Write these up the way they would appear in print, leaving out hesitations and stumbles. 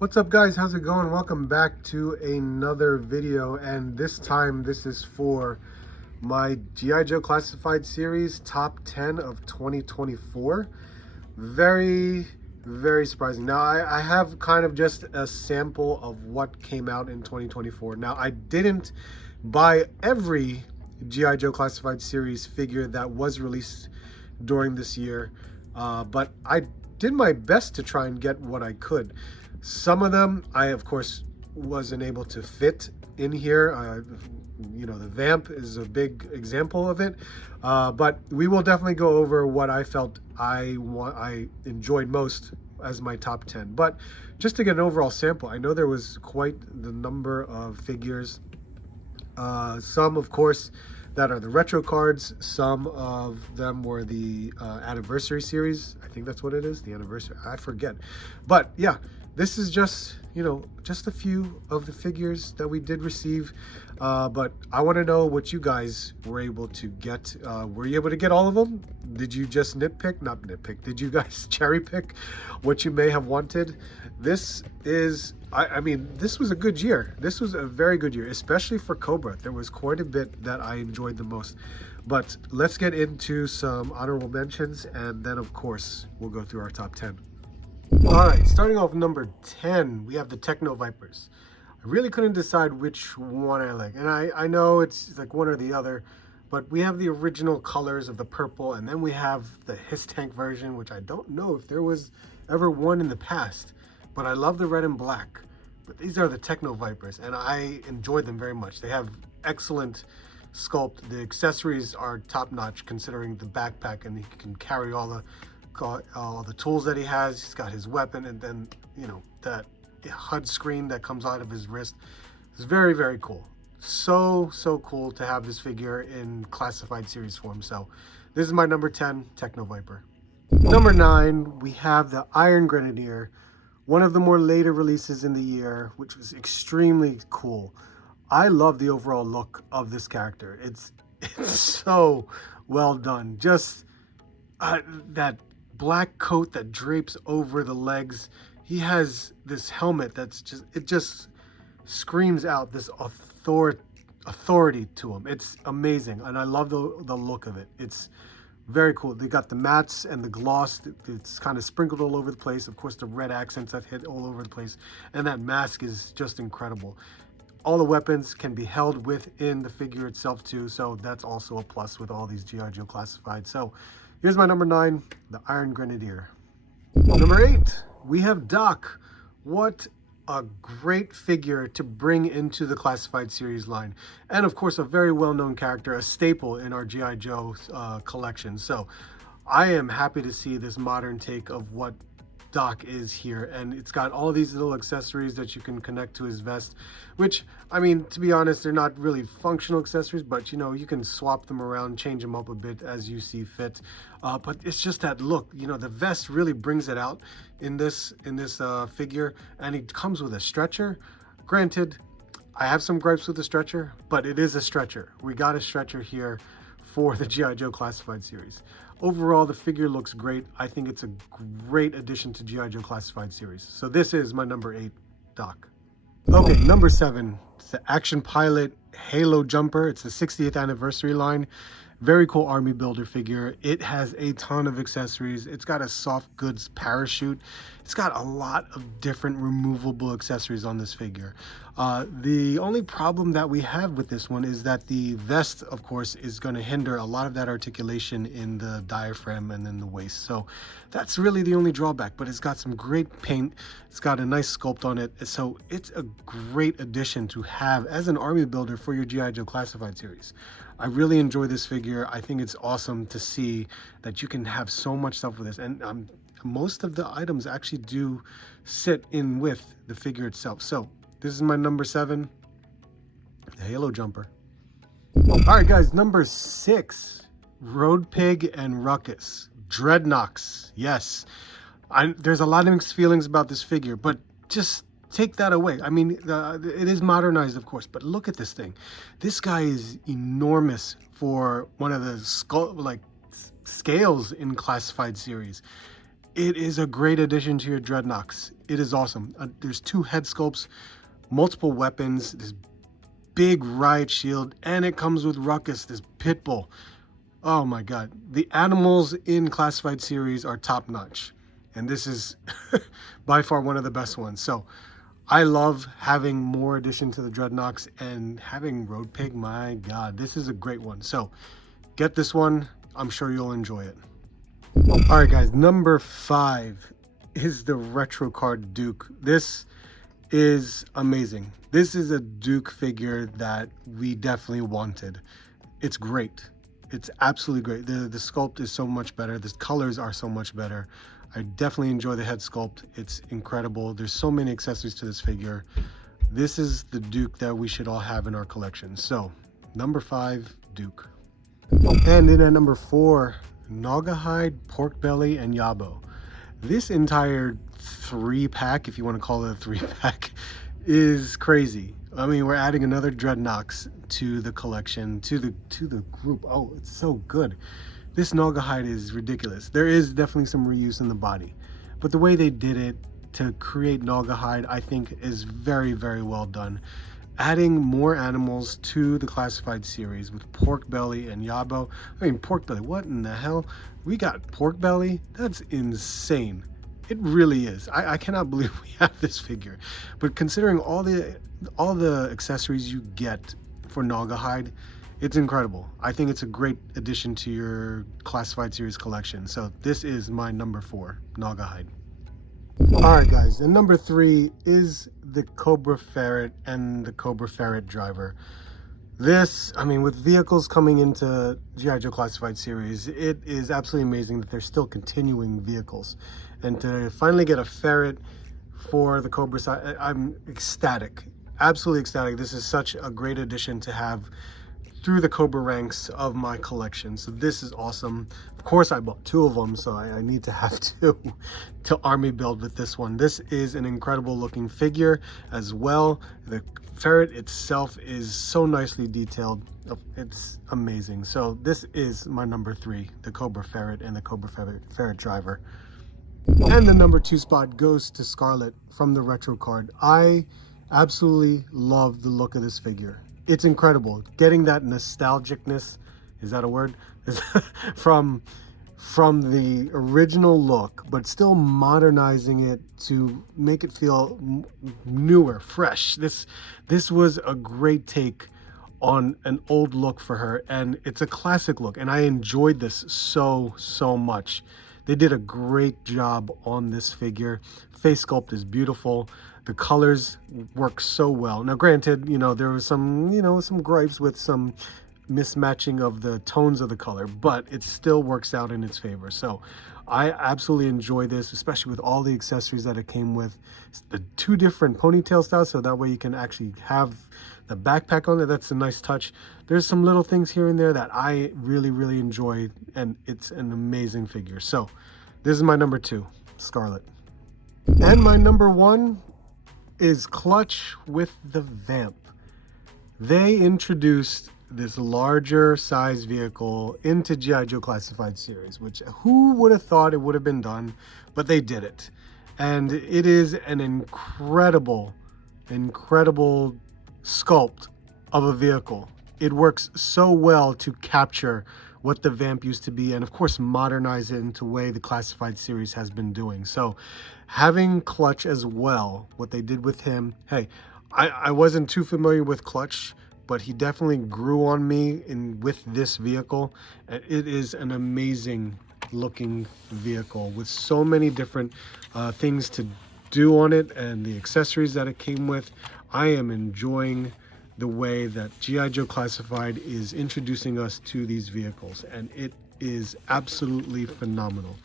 What's up guys, how's it going? Welcome back to another video, and this time this is for my G.I. Joe Classified Series Top 10 of 2024. Very surprising. Now I have kind of just a sample of what came out in 2024. Now I didn't buy every G.I. Joe Classified Series figure that was released during this year, but I did my best to try and get what I could. Some of them I of course wasn't able to fit in here. You know, the VAMP is a big example of it, but we will definitely go over what I felt I enjoyed most as my top 10. But just to get an overall sample, I know there was quite the number of figures. Some of course that are the retro cards. Some of them were the anniversary series. I think that's what it is, the anniversary, I forget. But yeah, this is just, you know, just a few of the figures that we did receive. But I want to know what you guys were able to get. Were you able to get all of them? Did you just nitpick? Not nitpick. Did you guys cherry pick what you may have wanted? This is, I mean, this was a good year. This was a very good year, especially for Cobra. There was quite a bit that I enjoyed the most. But let's get into some honorable mentions, and then of course we'll go through our top 10. All right, starting off number 10, we have the Techno-Vipers. I really couldn't decide which one I like, and I know it's like one or the other, but we have the original colors of the purple, and then we have the His Tank version, which I don't know if there was ever one in the past, but I love the red and black. But these are the Techno-Vipers, and I enjoyed them very much. They have excellent sculpt. The accessories are top-notch, considering the backpack, and he can carry all the tools that he has. He's got his weapon, and then, you know, that HUD screen that comes out of his wrist. It's very cool. So cool to have this figure in classified series form. So this is my number 10 Techno-Viper. Number 9, we have the Iron Grenadier, one of the more later releases in the year, which was extremely cool. I love the overall look of this character. It's so well done. Just that black coat that drapes over the legs. He has this helmet that's just screams out this authority to him. It's amazing, and I love the look of it. It's very cool. They got the mattes and the gloss. It's kind of sprinkled all over the place. Of course, the red accents that hit all over the place, and that mask is just incredible. All the weapons can be held within the figure itself too, so that's also a plus with all these G.I. Joe classified. So here's my number 9, the Iron Grenadier. Number 8, we have Doc. What a great figure to bring into the classified series line. And of course, a very well-known character, a staple in our G.I. Joe collection. So I am happy to see this modern take of what Doc is here, and it's got all these little accessories that you can connect to his vest, which, I mean, to be honest, they're not really functional accessories, but you know, you can swap them around, change them up a bit as you see fit. But it's just that look, you know, the vest really brings it out in this figure, and it comes with a stretcher. Granted, I have some gripes with the stretcher, but it is a stretcher. We got a stretcher here for the G.I. Joe Classified Series. Overall, the figure looks great. I think it's a great addition to G.I. Joe Classified Series. So this is my number 8 Doc. Okay, number 7, it's the Action Pilot Halo Jumper. It's the 60th anniversary line. Very cool army builder figure. It has a ton of accessories. It's got a soft goods parachute. It's got a lot of different removable accessories on this figure. The only problem that we have with this one is that the vest, of course, is going to hinder a lot of that articulation in the diaphragm and in the waist. So that's really the only drawback, but it's got some great paint. It's got a nice sculpt on it. So it's a great addition to have as an army builder for your G.I. Joe Classified Series. I really enjoy this figure. I think it's awesome to see that you can have so much stuff with this. And most of the items actually do sit in with the figure itself. So this is my number 7, the Halo Jumper. All right, guys, number 6, Road Pig and Ruckus. Dreadnoks. Yes, there's a lot of mixed feelings about this figure, but just take that away. I mean, it is modernized, of course, but look at this thing. This guy is enormous for one of the scales in classified series. it is a great addition to your Dreadnoks. It is awesome. There's 2 head sculpts, multiple weapons, this big riot shield, and it comes with Ruckus, this pit bull. Oh my god, the animals in classified series are top notch, and this is by far one of the best ones. So I love having more addition to the Dreadnoks, and having Road Pig, my god, this is a great one. So get this one, I'm sure you'll enjoy it. All right guys, number 5 is the Retro Card Duke. This is amazing. This is a Duke figure that we definitely wanted. It's great. It's absolutely great. The sculpt is so much better. The colors are so much better. I definitely enjoy the head sculpt. It's incredible. There's so many accessories to this figure. This is the Duke that we should all have in our collection. So number 5, Duke. And in at number 4, Naugahyde, Pork Belly, and Yabo. This entire 3-pack, if you want to call it a 3-pack, is crazy. I mean, we're adding another Dreadnoks to the collection, to the group. Oh, it's so good. This Naugahyde is ridiculous. There is definitely some reuse in the body, but the way they did it to create Naugahyde, I think, is very, very well done. Adding more animals to the classified series with Pork Belly and Yabo. I mean, Pork Belly, what in the hell? We got Pork Belly? That's insane. It really is. I cannot believe we have this figure. But considering all the accessories you get for Naugahyde, it's incredible. I think it's a great addition to your classified series collection. So this is my number 4, Naugahyde. Alright guys, and number 3 is the Cobra Ferret and the Cobra Ferret driver. This, I mean, with vehicles coming into G.I. Joe Classified Series, it is absolutely amazing that they're still continuing vehicles. And to finally get a Ferret for the Cobra side, I'm ecstatic, absolutely ecstatic. This is such a great addition to have through the Cobra ranks of my collection. So this is awesome. Of course I bought 2 of them, so I need to have 2 to army build with this one. This is an incredible looking figure as well. The Ferret itself is so nicely detailed. It's amazing. So this is my number 3, the Cobra Ferret and the Cobra Ferret driver. And the number 2 spot goes to Scarlet from the Retro Card. I absolutely love the look of this figure. It's incredible. Getting that nostalgicness, is that a word? from the original look, but still modernizing it to make it feel newer, fresh. This was a great take on an old look for her, and it's a classic look, and I enjoyed this so much. They did a great job on this figure. Face sculpt is beautiful. The colors work so well. Now granted, you know, there was some gripes with some mismatching of the tones of the color, but it still works out in its favor. So I absolutely enjoy this, especially with all the accessories that it came with. The 2 different ponytail styles, so that way you can actually have the backpack on it. That's a nice touch. There's some little things here and there that I really enjoy, and it's an amazing figure. So this is my number 2, Scarlet. And my number 1 is Clutch with the VAMP. They introduced this larger size vehicle into G.I. Joe Classified Series, which who would have thought it would have been done, but they did it. And it is an incredible sculpt of a vehicle. It works so well to capture what the VAMP used to be, and of course modernize it into the way the Classified Series has been doing. So having Clutch as well, what they did with him, hey, I wasn't too familiar with Clutch, but he definitely grew on me with this vehicle. And it is an amazing looking vehicle with so many different things to do on it, and the accessories that it came with. I am enjoying the way that G.I. Joe Classified is introducing us to these vehicles, and it is absolutely phenomenal.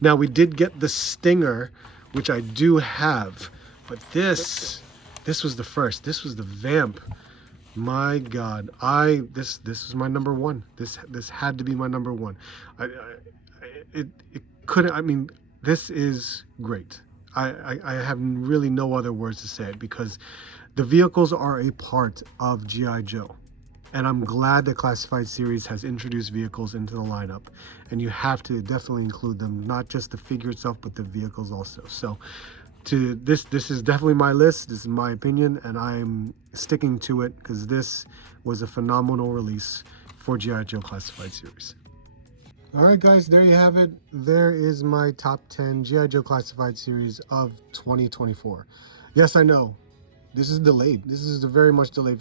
Now we did get the Stinger, which I do have, but this was the first. This was the VAMP. My God, this is my number 1. This had to be my number 1. It couldn't. I mean, this is great. I have really no other words to say it, because the vehicles are a part of G.I. Joe. And I'm glad the Classified Series has introduced vehicles into the lineup. And you have to definitely include them, not just the figure itself, but the vehicles also. So this is definitely my list. This is my opinion, and I'm sticking to it because this was a phenomenal release for G.I. Joe Classified Series. All right, guys, there you have it. There is my top 10 G.I. Joe Classified Series of 2024. Yes, I know. This is delayed. This is a very much delayed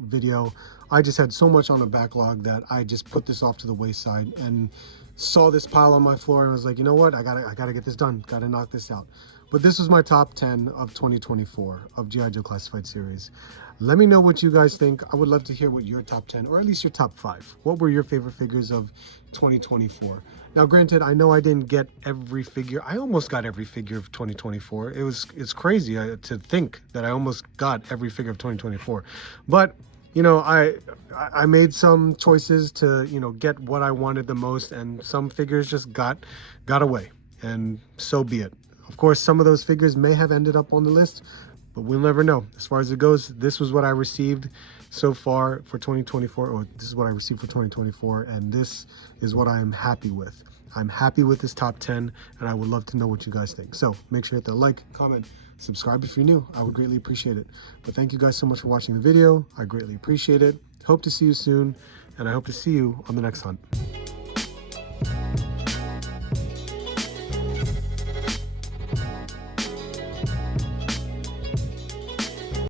video. I just had so much on the backlog that I just put this off to the wayside and saw this pile on my floor and was like, you know what? I gotta get this done. Gotta knock this out. But this was my top 10 of 2024 of G.I. Joe Classified Series. Let me know what you guys think. I would love to hear what your top 10, or at least your top 5. What were your favorite figures of 2024? Now, granted, I know I didn't get every figure. I almost got every figure of 2024. It's crazy to think that I almost got every figure of 2024. But, you know, I made some choices to, you know, get what I wanted the most, and some figures just got away, and so be it. Of course, some of those figures may have ended up on the list, but we'll never know. As far as it goes, this was what I received so far for 2024, or this is what I received for 2024, and this is what I am happy with. I'm happy with this top 10, and I would love to know what you guys think. So make sure to hit that like, comment, subscribe if you're new. I would greatly appreciate it. But thank you guys so much for watching the video. I greatly appreciate it. Hope to see you soon, and I hope to see you on the next hunt.